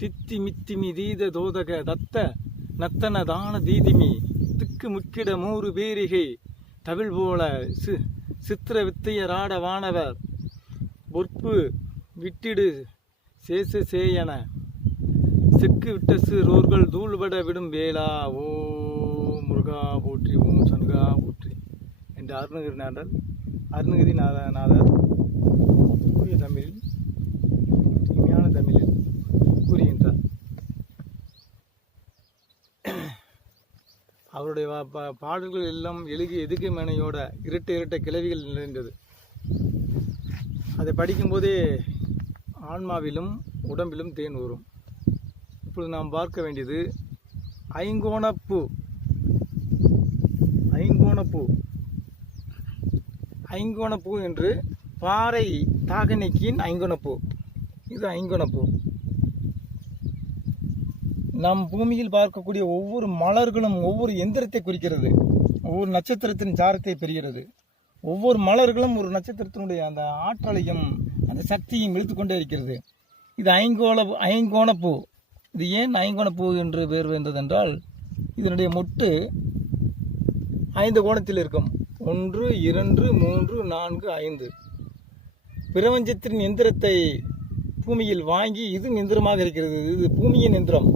தித்தி மித்திமி தீத தோதக தத்த நத்தன தான தீதிமி திக்கு முக்கிட மூறு பேரிகை தவிழ் போல சி சித்திர வித்தையராட வானவர். பொற்பு விட்டிடு சேச சேயன. செக்கு விட்ட சிறோர்கள் தூள்பட விடும் வேளா ஓ முருகா போற்றி ஓம் சனுகா போற்றி என்று அருணகிரி நாதர் அருணகிரி நாத நாதர் தமிழில் அவருடைய பாடல்கள் எல்லாம் எழுகிய எதுக்கு மேனையோட இரட்டை இரட்டை கிளவிகள் நிறைந்தது. அதை படிக்கும்போதே ஆன்மாவிலும் உடம்பிலும் தேன் ஊறும். இப்பொழுது நாம் பார்க்க வேண்டியது ஐங்கோணப்பூ. ஐங்கோணப்பூ. ஐங்கோணப்பூ என்று பாறை தாகனிக்கின் ஐங்கோணப்பூ. இது ஐங்கோணப்பூ. நம் பூமியில் பார்க்கக்கூடிய ஒவ்வொரு மலர்களும் ஒவ்வொரு எந்திரத்தை குறிக்கிறது. ஒவ்வொரு நட்சத்திரத்தின் ஜாரத்தை பெறுகிறது. ஒவ்வொரு மலர்களும் ஒரு நட்சத்திரத்தினுடைய அந்த ஆற்றலையும் அந்த சக்தியும் இழுத்துக்கொண்டே இருக்கிறது. இது ஐங்கோள ஐங்கோணப்பூ இது ஏன் ஐங்கோணப்பூ என்று பெயர் வந்ததென்றால் இதனுடைய மொட்டு ஐந்து கோணத்தில் இருக்கும். ஒன்று இரண்டு மூன்று நான்கு ஐந்து. பிரபஞ்சத்தின் எந்திரத்தை பூமியில் வாங்கி இதுவும் எந்திரமாக இருக்கிறது. இது பூமியின் எந்திரம்.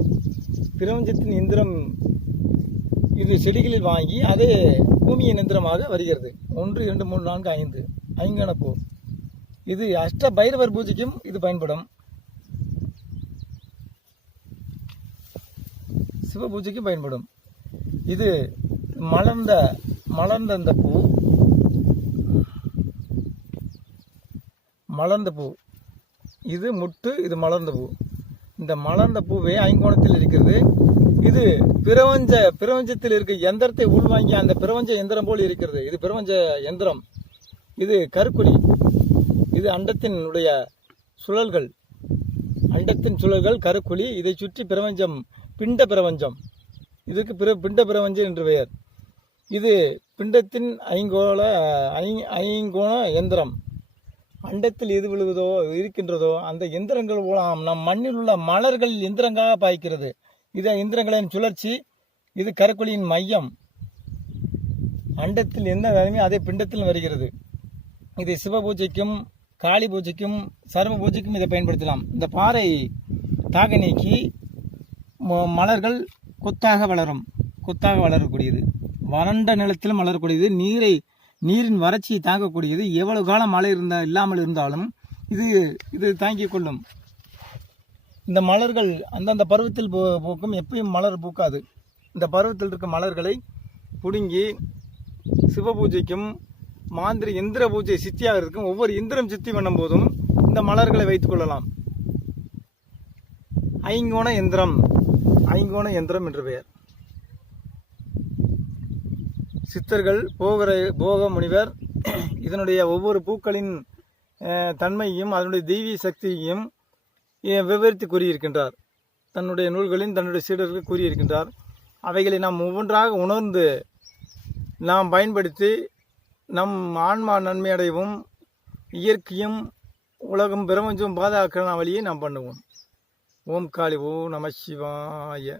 பிரபஞ்சத்தின் எந்திரம் இது செடிகளில் வாங்கி அதே பூமியின் எந்திரமாக வருகிறது. ஒன்று இரண்டு மூணு நான்கு ஐந்து. ஐங்கணப்பூ இது அஷ்ட பைரவர் பூஜைக்கும் இது பயன்படும். சிவ பூஜைக்கும் பயன்படும். இது மலர்ந்த மலர்ந்த இந்த பூ. மலர்ந்த பூ. இது முட்டு இது மலர்ந்த பூ. இந்த மலர்ந்த பூவே ஐங்கோணத்தில் இருக்கிறது. இது பிரபஞ்ச பிரபஞ்சத்தில் இருக்க எந்திரத்தை உள்வாங்கி அந்த பிரபஞ்ச எந்திரம் போல் இருக்கிறது. இது பிரபஞ்ச எந்திரம். இது கருக்குழி இது அண்டத்தினுடைய சுழல்கள். அண்டத்தின் சுழல்கள் கருக்குழி இதை சுற்றி பிரபஞ்சம் பிண்ட பிரபஞ்சம். இதுக்கு பிற பிண்ட பிரபஞ்சம் என்று பெயர். இது பிண்டத்தின் ஐங்கோள ஐ ஐங்கோண எந்திரம். அண்டத்தில் எது விழுவதோ இருக்கின்றதோ அந்த எந்திரங்கள் மூலம் நம் மண்ணில் உள்ள மலர்கள் எந்திரங்களாக பாய்க்கிறது இது இயந்திரங்களின் சுழற்சி இது கருக்குழியின் மையம். அண்டத்தில் எந்த வேலையுமே அதே பிண்டத்தில் வருகிறது. இதை சிவ பூஜைக்கும் காளி பூஜைக்கும் சர்வ பூஜைக்கும் இதை பயன்படுத்தலாம். இந்த பாறை தாக நீக்கி ம- மலர்கள் கொத்தாக வளரும். கொத்தாக வளரக்கூடியது. வறண்ட நிலத்திலும் வளரக்கூடியது. நீரை நீரின் வறட்சியை தாங்கக்கூடியது. எவ்வளவு காலம் மழை இருந்தால் இல்லாமல் இருந்தாலும் இது இது தாங்கிக் கொள்ளும். இந்த மலர்கள் அந்தந்த பருவத்தில் பூ பூக்கும். எப்பயும் மலர் பூக்காது. இந்த பருவத்தில் இருக்க மலர்களை பிடுங்கி சிவ பூஜைக்கும் மாந்திரி எந்திர பூஜை சித்தியாக இருக்கும் ஒவ்வொரு எந்திரம் சித்தி பண்ணும் போதும் இந்த மலர்களை வைத்துக் கொள்ளலாம். ஐங்கோண எந்திரம் ஐங்கோண எந்திரம் என்று பெயர். சித்தர்கள் போகிற போக முனிவர் இதனுடைய ஒவ்வொரு பூக்களின் தன்மையும் தன்மையையும் அதனுடைய தெய்வீக சக்தியையும் விவரித்து கூறியிருக்கின்றார். தன்னுடைய நூல்களின் தன்னுடைய சீடர்கள் கூறியிருக்கின்றார். அவைகளை நாம் ஒவ்வொன்றாக உணர்ந்து நாம் பயன்படுத்தி நம் ஆன்மா நன்மையடையவும் இயற்கையும் உலகம் பிரபஞ்சம் பாதுகாக்கிற வழியை நாம் பண்ணுவோம். ஓம் காளி ஓம் நம சிவாய.